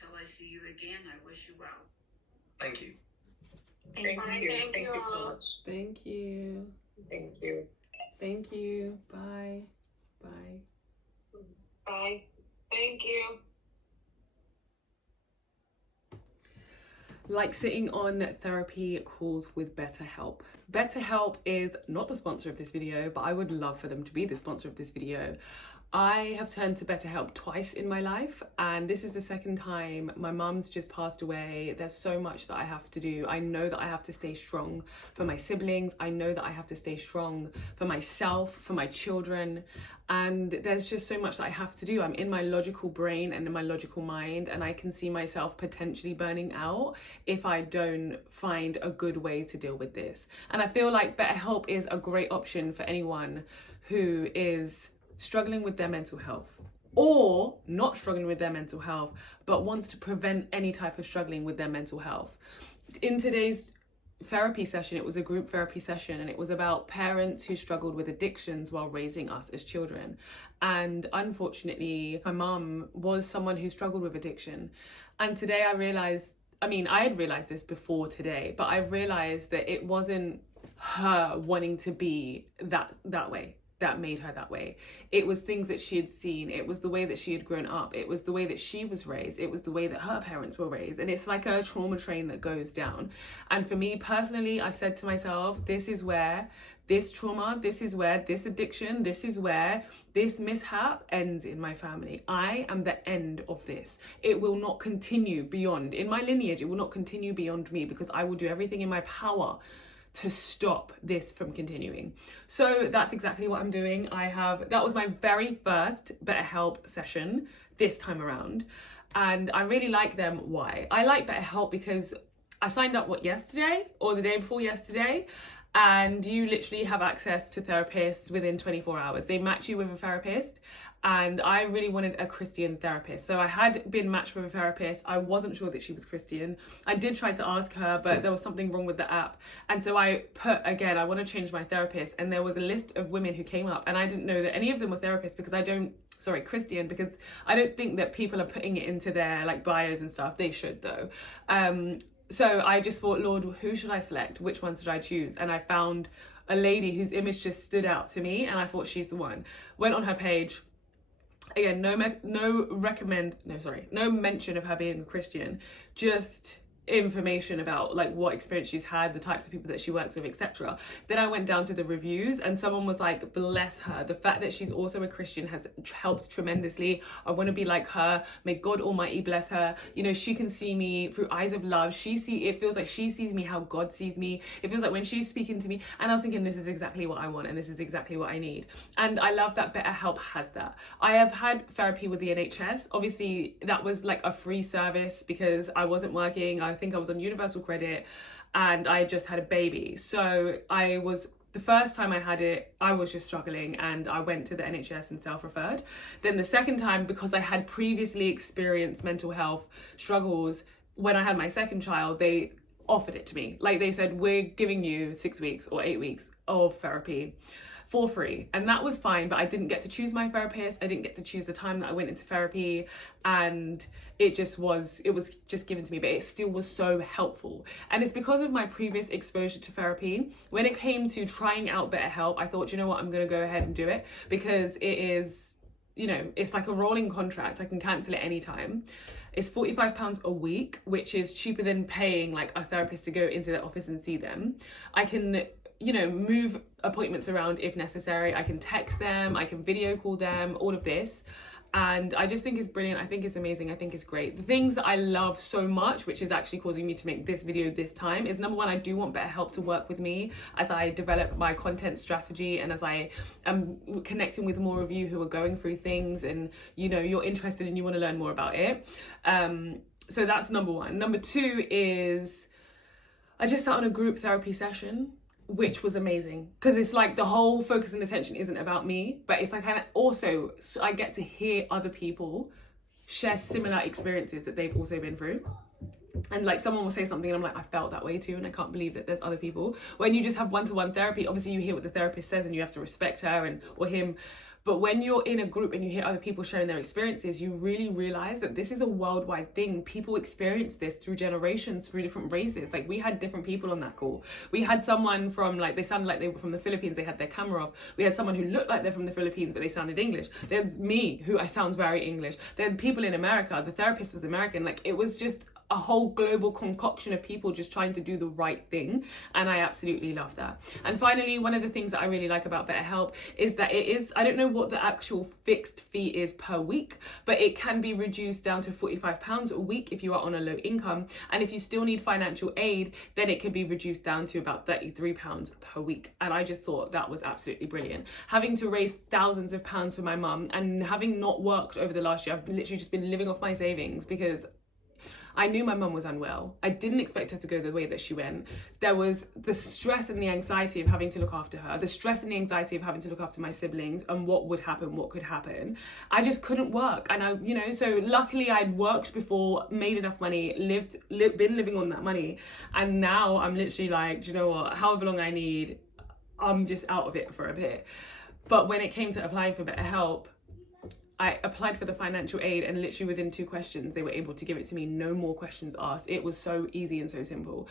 until I see you again, I wish you well. Thank you. Thank you. Thank you so much. Thank you. Thank you. Thank you. Bye. Bye. Bye. Thank you. Like sitting on therapy calls with BetterHelp. BetterHelp is not the sponsor of this video, but I would love for them to be the sponsor of this video. I have turned to BetterHelp twice in my life, and this is the second time. My mum's just passed away. There's so much that I have to do. I know that I have to stay strong for my siblings. I know that I have to stay strong for myself, for my children. And there's just so much that I have to do. I'm in my logical brain and in my logical mind, and I can see myself potentially burning out if I don't find a good way to deal with this. And I feel like BetterHelp is a great option for anyone who is struggling with their mental health, or not struggling with their mental health, but wants to prevent any type of struggling with their mental health. In today's therapy session, it was a group therapy session, and it was about parents who struggled with addictions while raising us as children. And unfortunately, my mum was someone who struggled with addiction. And today I realized, I had realized this before today, but I've realized that it wasn't her wanting to be that way that made her that way. It was things that she had seen. It was the way that she had grown up. It was the way that she was raised. It was the way that her parents were raised. And it's like a trauma train that goes down. And for me personally, I've said to myself, this is where this trauma, this is where this addiction, this is where this mishap ends in my family. I am the end of this. It will not continue beyond, in my lineage, it will not continue beyond me, because I will do everything in my power to stop this from continuing. So that's exactly what I'm doing. That was my very first BetterHelp session this time around, and I really like them. Why? I like BetterHelp because I signed up yesterday or the day before yesterday, and you literally have access to therapists within 24 hours. They match you with a therapist, and I really wanted a Christian therapist. So I had been matched with a therapist. I wasn't sure that she was Christian. I did try to ask her, but there was something wrong with the app. And so I put, again, I want to change my therapist. And there was a list of women who came up, and I didn't know that any of them were therapists because Christian, because I don't think that people are putting it into their bios and stuff. They should though. So I just thought, Lord, who should I select? Which one should I choose? And I found a lady whose image just stood out to me, and I thought she's the one. Went on her page. Again, no mention of her being a Christian, just information about what experience she's had, the types of people that she works with, etc. Then I went down to the reviews, and someone was like, bless her, the fact that she's also a Christian has helped tremendously. I want to be like her. May God Almighty bless her. She can see me through eyes of love. It feels like she sees me how God sees me. It feels like when she's speaking to me, and I was thinking, this is exactly what I want, and this is exactly what I need. And I love that BetterHelp has that. I have had therapy with the NHS. Obviously that was a free service because I wasn't working. I think I was on universal credit, and I just had a baby. So the first time I had it, I was just struggling, and I went to the NHS and self-referred. Then the second time, because I had previously experienced mental health struggles, when I had my second child, they offered it to me. They said, we're giving you 6 weeks or 8 weeks of therapy for free. And that was fine, but I didn't get to choose my therapist. I didn't get to choose the time that I went into therapy, and it was just given to me, but it still was so helpful. And it's because of my previous exposure to therapy. When it came to trying out BetterHelp, I thought, you know what, I'm gonna go ahead and do it, because it is, it's like a rolling contract. I can cancel it anytime. It's £45 a week, which is cheaper than paying a therapist to go into their office and see them. I can move appointments around if necessary. I can text them, I can video call them, all of this. And I just think it's brilliant. I think it's amazing. I think it's great. The things that I love so much, which is actually causing me to make this video this time, is number one, I do want BetterHelp to work with me as I develop my content strategy, and as I am connecting with more of you who are going through things, and you're interested and you want to learn more about it. So that's number one. Number two is I just sat on a group therapy session, which was amazing, because it's the whole focus and attention isn't about me, but it's I get to hear other people share similar experiences that they've also been through. And someone will say something and I'm I felt that way too, and I can't believe that there's other people. When you just have one-to-one therapy, obviously you hear what the therapist says and you have to respect her or him, But when you're in a group and you hear other people sharing their experiences, you really realize that this is a worldwide thing. People experience this through generations, through different races. Like, we had different people on that call. We had someone from, like, they sounded like they were from the Philippines, they had their camera off. We had someone who looked like they're from the Philippines, but they sounded English. There's me, who I sounds very English. There are people in America, the therapist was American. Like, it was just a whole global concoction of people just trying to do the right thing, and I absolutely love that. And finally, one of the things that I really like about BetterHelp is that it is, I don't know what the actual fixed fee is per week, but it can be reduced down to £45 a week if you are on a low income, and if you still need financial aid, then it can be reduced down to about £33 per week. And I just thought that was absolutely brilliant. Having to raise thousands of pounds for my mum, and having not worked over the last year, I've literally just been living off my savings because I knew my mum was unwell. I didn't expect her to go the way that she went. There was the stress and the anxiety of having to look after her, the stress and the anxiety of having to look after my siblings and what would happen, what could happen. I just couldn't work. And I, you know, so luckily I'd worked before, made enough money, been living on that money. And now I'm literally like, do you know what, however long I need, I'm just out of it for a bit. But when it came to applying for BetterHelp, I applied for the financial aid, and literally within 2 questions, they were able to give it to me. No more questions asked. It was so easy and so simple.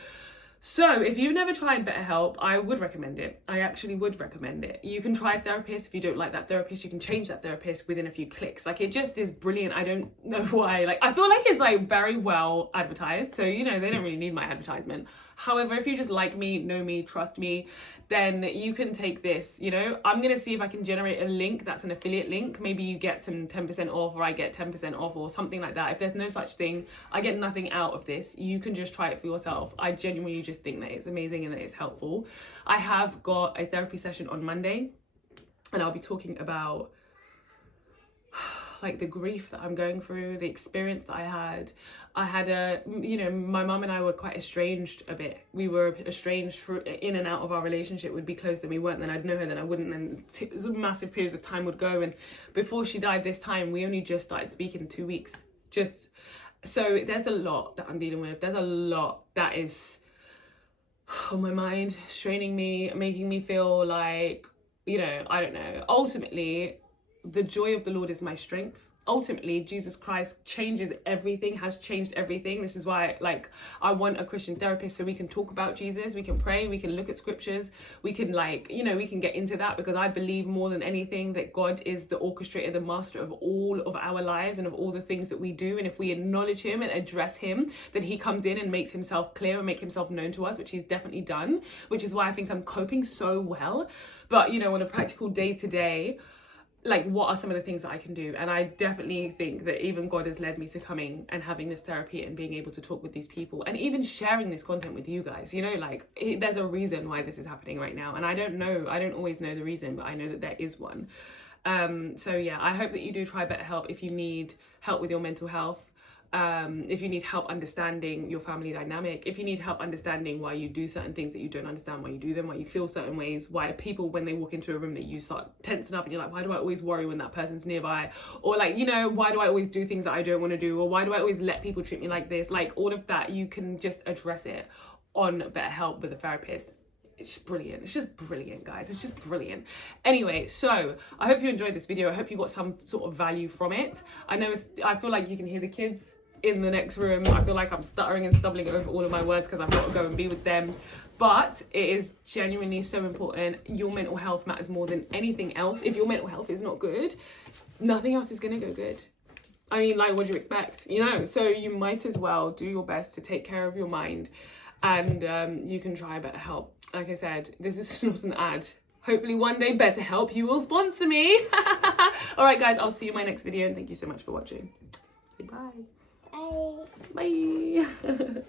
So if you've never tried BetterHelp, I would recommend it. I actually would recommend it. You can try a therapist. If you don't like that therapist, you can change that therapist within a few clicks. Like, it just is brilliant. I don't know why. Like, I feel like it's like very well advertised. So, you know, they don't really need my advertisement. However, if you just like me, know me, trust me, then you can take this, you know. I'm going to see if I can generate a link that's an affiliate link. Maybe you get some 10% off, or I get 10% off, or something like that. If there's no such thing, I get nothing out of this. You can just try it for yourself. I genuinely just think that it's amazing and that it's helpful. I have got a therapy session on Monday, and I'll be talking about like the grief that I'm going through, the experience that I had. I had a, you know, my mum and I were quite estranged a bit. We were estranged for in and out of our relationship. We'd be close, then we weren't, then I'd know her, then I wouldn't, and massive periods of time would go. And before she died this time, we only just started speaking in 2 weeks. So there's a lot that I'm dealing with. There's a lot that is on my mind, straining me, making me feel like, you know, I don't know. Ultimately, the joy of the Lord is my strength. Ultimately, Jesus Christ changes everything, has changed everything. This is why, like, I want a Christian therapist, so we can talk about Jesus, we can pray, we can look at scriptures, we can, like, you know, we can get into that, because I believe more than anything that God is the orchestrator, the master of all of our lives and of all the things that we do. And if we acknowledge him and address him, then he comes in and makes himself clear and make himself known to us, which he's definitely done, which is why I think I'm coping so well. But, you know, on a practical day-to-day, like, what are some of the things that I can do? And I definitely think that even God has led me to coming and having this therapy and being able to talk with these people, and even sharing this content with you guys. You know, like, there's a reason why this is happening right now, and I don't always know the reason, but I know that there is one. So yeah, I hope that you do try BetterHelp if you need help with your mental health. If you need help understanding your family dynamic, if you need help understanding why you do certain things that you don't understand, why you do them, why you feel certain ways, why people, when they walk into a room, that you start tensing up and you're like, why do I always worry when that person's nearby? Or, like, you know, why do I always do things that I don't want to do? Or why do I always let people treat me like this? Like, all of that, you can just address it on BetterHelp with a therapist. It's just brilliant. It's just brilliant, guys. It's just brilliant. Anyway, so I hope you enjoyed this video. I hope you got some sort of value from it. I feel like you can hear the kids in the next room. I feel like I'm stuttering and stumbling over all of my words because I've got to go and be with them. But it is genuinely so important. Your mental health matters more than anything else. If your mental health is not good, nothing else is going to go good. I mean, like, what do you expect? You know, so you might as well do your best to take care of your mind, and you can try BetterHelp. Like I said, this is not an ad. Hopefully one day BetterHelp, you will sponsor me. All right, guys, I'll see you in my next video, and thank you so much for watching. Goodbye. Bye. Bye.